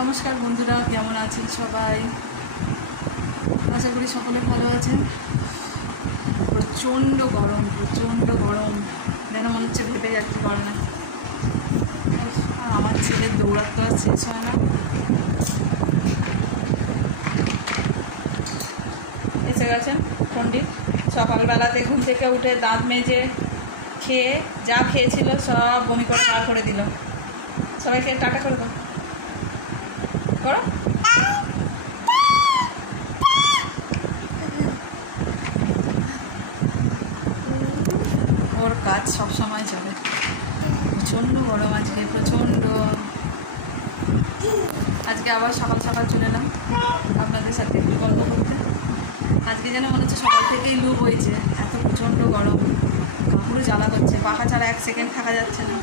নমস্কার বন্ধুরা, কেমন আছেন সবাই? আশা করি সকলে ভালো আছেন। প্রচণ্ড গরম প্রচণ্ড গরম। যেন মনে হচ্ছে ভেপে যাচ্ছে পারে না আমার ছেলের দৌড়াতে আর শেষ হয় না। এসে গেছেন পণ্ডিত। সকালবেলাতে ঘুম থেকে উঠে দাঁত মেজে খেয়ে যা খেয়েছিল সব বমি করে বার করে দিল। সবাইকে টাটা করে দাও। করো। ওর কাজ সব সময় চলে। প্রচণ্ড গরম আজকে, প্রচণ্ড। আজকে আবার সকাল সকাল চলে এলাম। আপনাদের সাথে একটু গল্প করতে। আজকে যেন মনে হচ্ছে সকাল থেকেই লু হয়েছে এত প্রচণ্ড গরম। কাপড়ে জ্বালা করছে, পাখা ছাড়া এক সেকেন্ড থাকা যাচ্ছে না।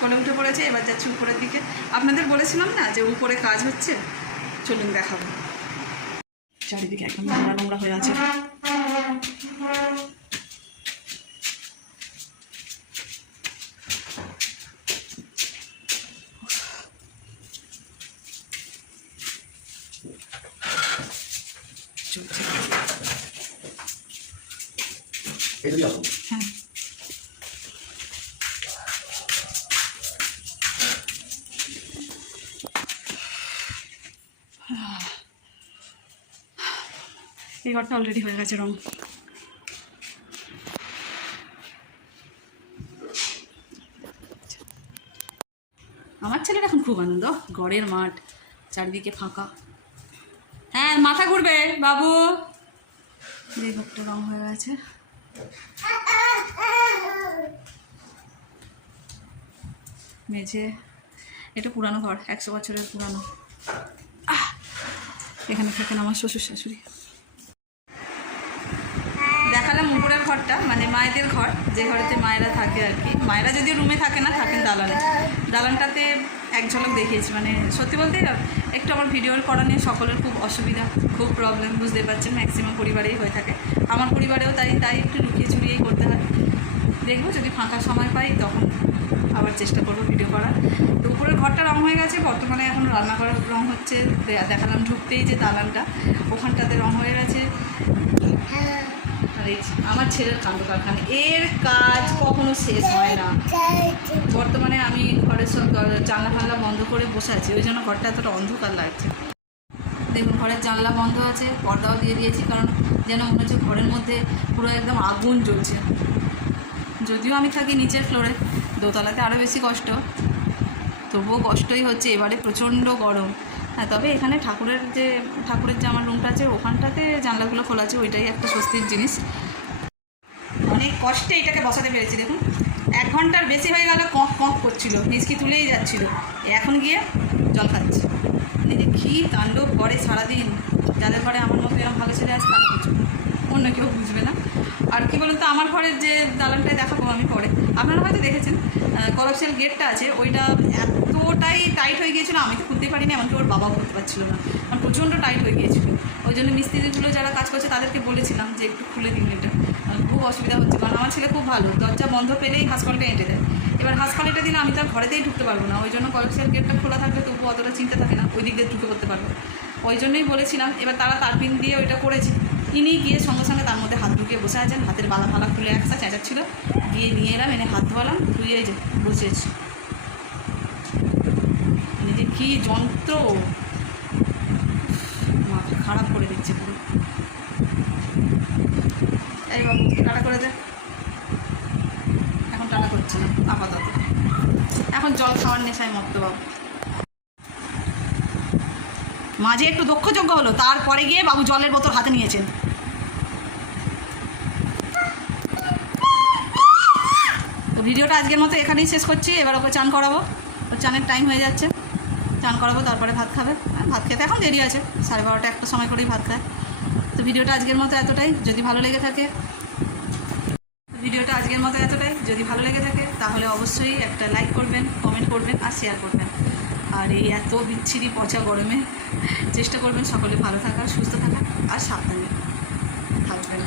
কোলে উঠে পড়েছে এবার যাচ্ছে উপরের দিকে। আপনাদের বলেছিলাম না যে উপরে কাজ হচ্ছে? চলুন দেখাবো। চারিদিকে একদম নোংরা নোংরা হয়ে আছে। হ্যাঁ। এই ঘরটা অলরেডি হয়ে গেছে, রং। আমার ছেলের এখন খুব আনন্দ। গড়ের মাঠ, চারিদিকে ফাঁকা। হ্যাঁ মাথা ঘুরবে, বাবু। এই ঘরটা রং হয়ে গেছে। মেঝে এটা পুরানো ঘর, একশো বছরের পুরানো! এখানে থাকেন আমার শ্বশুর শাশুড়ি। দেখালাম উপরের ঘরটা মানে মায়েদের ঘর, যে ঘরেতে মায়েরা থাকে আর কি। মায়েরা যদিও রুমে থাকে না, থাকেন দালানে। দালানটাতে এক ঝলক দেখিয়েছি মানে সত্যি বলতে একটু আমার ভিডিও করা নিয়ে সকলের খুব অসুবিধা, খুব প্রবলেম বুঝতে পারছেন ম্যাক্সিমাম পরিবারেই হয়ে থাকে। আমার পরিবারেও তাই তাই একটু লুকিয়ে চুরিয়েই করতে হয়। দেখব যদি ফাঁকা সময় পাই, তখন আবার চেষ্টা করব ভিডিও করার। তো উপরের ঘরটা রং হয়ে গেছে, বর্তমানে এখন রান্নাঘরের রং হচ্ছে দেখালাম ঢুকতেই যে দালানটা, ওখানটাতে রং হয়ে গেছে। আমার ছেলের কাণ্ড কারখানা। এর কাজ কখনো শেষ হয় না। বর্তমানে আমি ঘরের সব জানলা ফানলা বন্ধ করে বসে আছি, ওই জন্য ঘরটা এতটা অন্ধকার লাগছে। দেখুন, ঘরের জানলা বন্ধ আছে, পর্দাও দিয়ে দিয়েছি, কারণ যেন মনে হচ্ছে ঘরের মধ্যে পুরো একদম আগুন জ্বলছে। যদিও আমি থাকি নিচের ফ্লোরে, দোতলাতে আরও বেশি কষ্ট। তবুও কষ্টই হচ্ছে, এবারে প্রচণ্ড গরম। হ্যাঁ তবে এখানে ঠাকুরের যে ঠাকুরের যে আমার রুমটা আছে, ওখানটাতে জানলাগুলো খোলা আছে, ওইটাই একটা স্বস্তির জিনিস। অনেক কষ্টে এটাকে বসাতে পেরেছি, দেখুন। এক ঘণ্টার বেশি হয়ে গেল, কঁক কঁক করছিল হিচকি তুলেই যাচ্ছিল। এখন গিয়ে জল খাচ্ছে। মানে কী তাণ্ডব করে সারাদিন, যাদের ঘরে আমার মতো এরকম ভালো ছেলে আছে, তারা কিছু অন্য কেউ বুঝবে না। আর কি বলুন তো, আমার ঘরের যে দালানটায় দেখাবো আমি পরে। আপনারা হয়তো দেখেছেন কলাপসিয়াল গেটটা আছে, ওইটা এতটাই টাইট হয়ে গিয়েছিল, আমি তো খুলতে পারিনি, এমনকি ওর বাবাও করতে পারছিল না। আমার প্রচণ্ড টাইট হয়ে গিয়েছিল। ওই জন্য মিস্ত্রিগুলো যারা কাজ করছে, তাদেরকে বলেছিলাম যে একটু খুলে দিন এটা। খুব অসুবিধা হচ্ছে, কারণ আমার ছেলে খুব ভালো, দরজা বন্ধ পেলেই হাসপাতালটা এঁটে দেয়। এবার হাসপাতালটা দিলে আমি তার ঘরেতেই ঢুকতে পারব না, ওই জন্য কলাপসিয়াল গেটটা খোলা থাকলে তবু অতটা চিন্তা থাকে না, ওই দিক দিয়ে ঢুকে করতে পারব। ওই জন্যই বলেছিলাম, এবার তারা তারপিন দিয়ে ওইটা করেছে। ইনি গিয়ে সঙ্গে সঙ্গে তার মধ্যে হাত ঢুকিয়ে বসে আছেন। হাতের বালা ফালা খুলে একটা চেঁচাচ্ছিল গিয়ে নিয়ে এলাম, এনে হাত ধোয়ালাম, ধুয়ে যে বসেছি। মানে যে কী যন্ত্র! খারাপ করে দিচ্ছে পুরো। এই বাবু টাটা করে দে। এখন টাটা করছি না, আপাতত। এখন জল খাওয়ার নেশায় মত্ত বাবু। মাঝে একটু দক্ষযোগ্য হলো, তারপরে গিয়ে বাবু জলের বোতল হাতে নিয়েছেন। তো ভিডিওটা আজকের মতো এখানেই শেষ করছি, এবার ওকে চান করাবো। ওর চানের টাইম হয়ে যাচ্ছে। চান করাবো, তারপরে ভাত খাবে। ভাত খেতে এখন দেরি আছে, সাড়ে বারোটা একটা সময় করেই ভাত খায়। তো ভিডিওটা আজকের মতো এতটাই, যদি ভালো লেগে থাকে, ভিডিওটা আজকের মতো এতটাই, যদি ভালো লেগে থাকে, তাহলে অবশ্যই একটা লাইক করবেন কমেন্ট করবেন, আর শেয়ার করবেন। আর এই এত বিচ্ছিরি পচা গরমে চেষ্টা করবেন সকলে ভালো থাকার, সুস্থ থাকা আর সাবধানে থাকবেন।